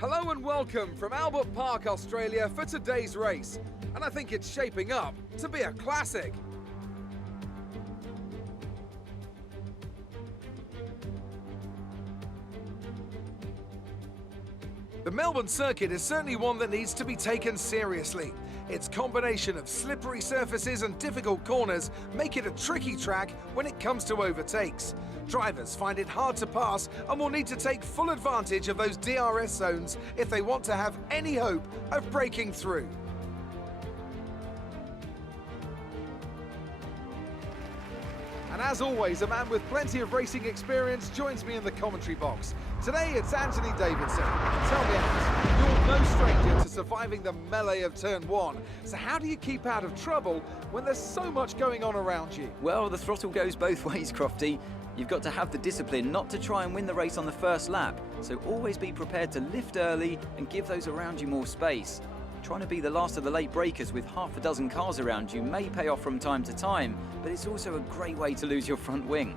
Hello and welcome from Melbourne Park, Australia for today's race. And I think it's shaping up to be a classic. The Melbourne Circuit is certainly one that needs to be taken seriously. Its combination of slippery surfaces and difficult corners make it a tricky track when it comes to overtakes. Drivers find it hard to pass and will need to take full advantage of those DRS zones if they want to have any hope of breaking through. And as always, a man with plenty of racing experience joins me in the commentary box. Today it's Anthony Davidson. Tell me, Ant, you're no stranger to surviving the melee of turn one. So how do you keep out of trouble when there's so much going on around you? Well, the throttle goes both ways, Crofty. You've got to have the discipline not to try and win the race on the first lap. So always be prepared to lift early and give those around you more space. Trying to be the last of the late breakers with half a dozen cars around you may pay off from time to time, but it's also a great way to lose your front wing.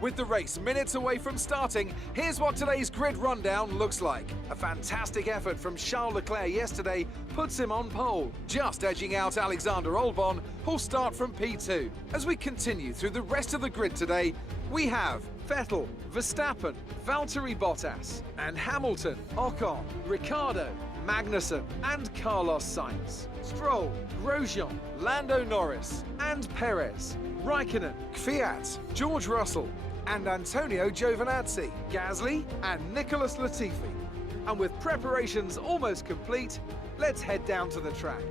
With the race minutes away from starting, here's what today's grid rundown looks like. A fantastic effort from Charles Leclerc yesterday puts him on pole, just edging out Alexander Albon, who'll start from P2. As we continue through the rest of the grid today, we have Vettel, Verstappen, Valtteri Bottas, and Hamilton, Ocon, Ricciardo, Magnussen and Carlos Sainz, Stroll, Grosjean, Lando Norris and Perez, Raikkonen, Kvyat, George Russell and Antonio Giovinazzi, Gasly and Nicholas Latifi. And with preparations almost complete, let's head down to the track.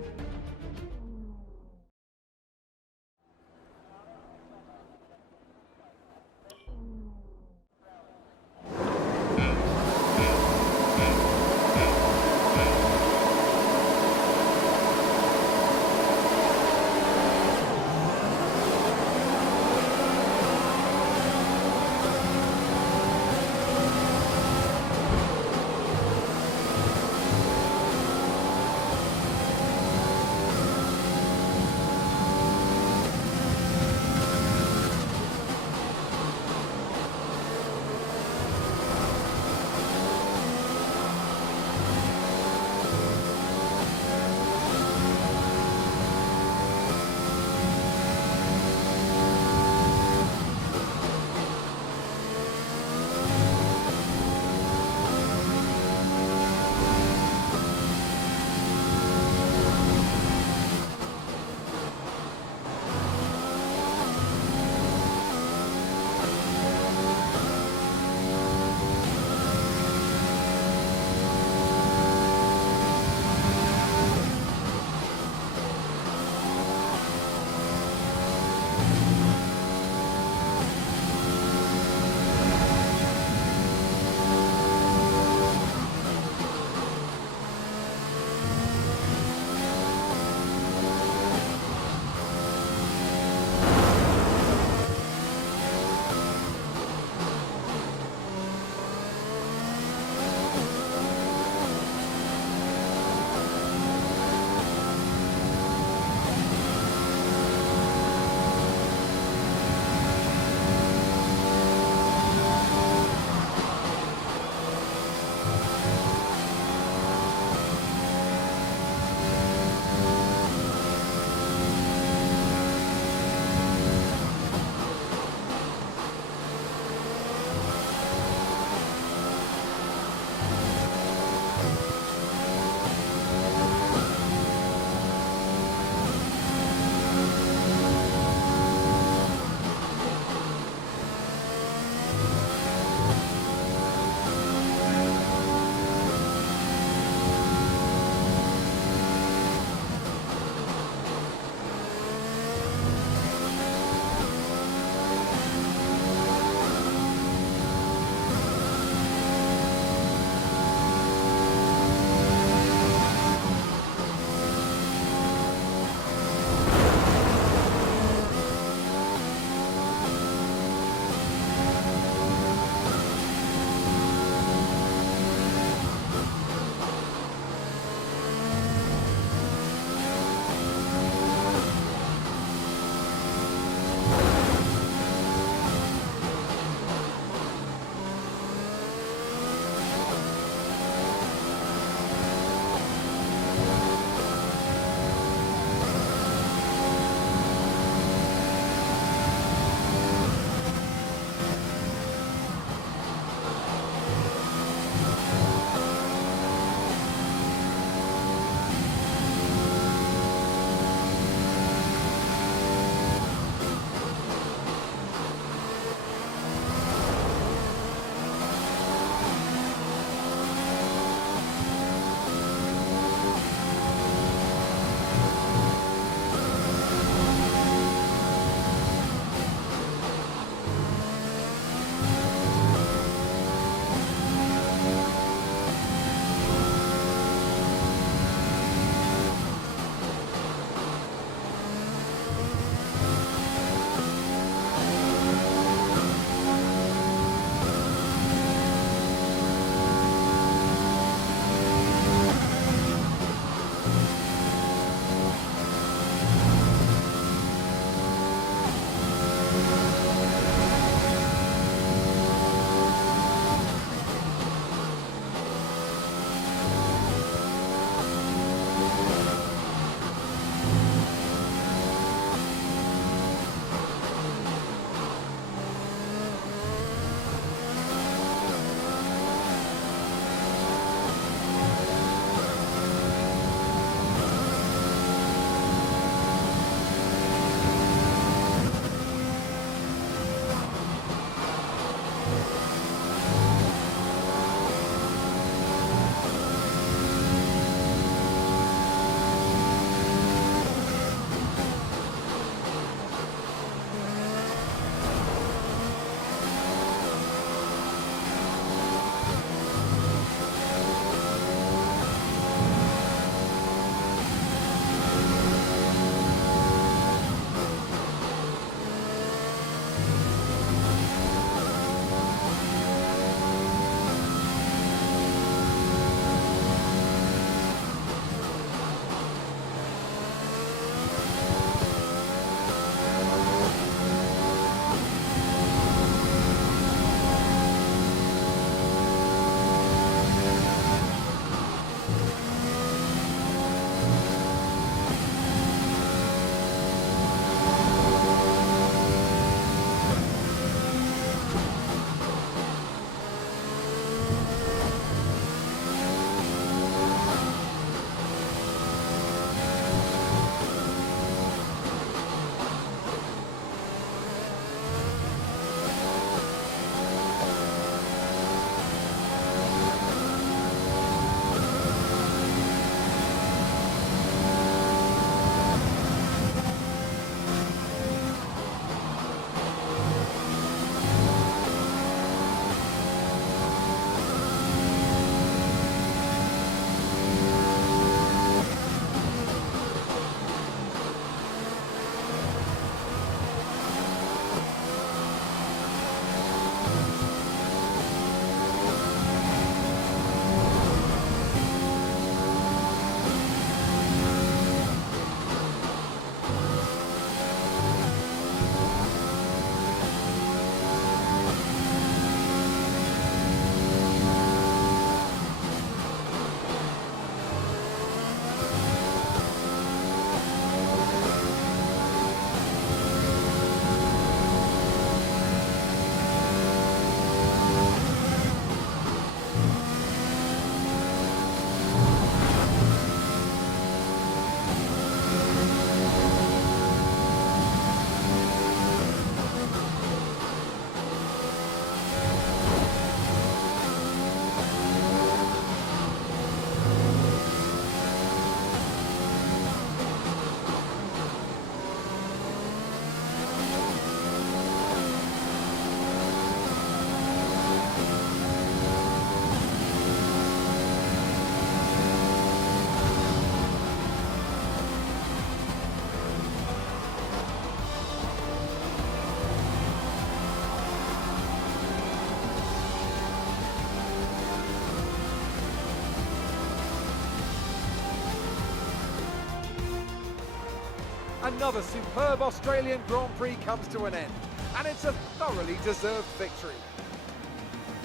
another superb Australian Grand Prix comes to an end, and it's a thoroughly deserved victory.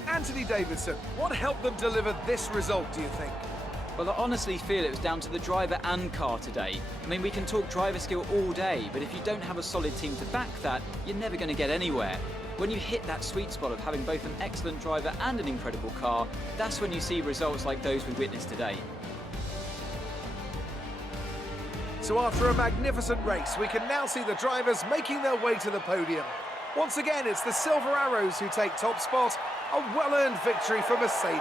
Anthony Davidson, what helped them deliver this result, do you think? Well, I honestly feel it was down to the driver and car today. I mean, we can talk driver skill all day, but if you don't have a solid team to back that, you're never going to get anywhere. When you hit that sweet spot of having both an excellent driver and an incredible car, that's when you see results like those we witnessed today. So after a magnificent race, we can now see the drivers making their way to the podium. Once again, it's the Silver Arrows who take top spot, a well-earned victory for Mercedes.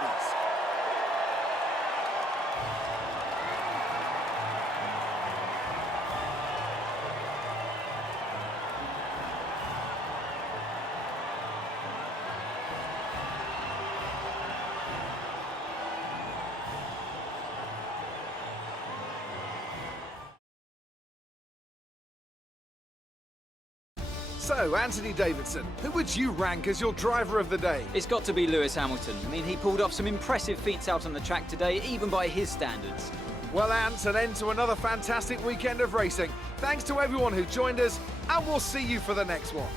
So, Anthony Davidson, who would you rank as your driver of the day? It's got to be Lewis Hamilton. I mean, he pulled off some impressive feats out on the track today, even by his standards. Well, Ant, an end to another fantastic weekend of racing. Thanks to everyone who joined us, and we'll see you for the next one.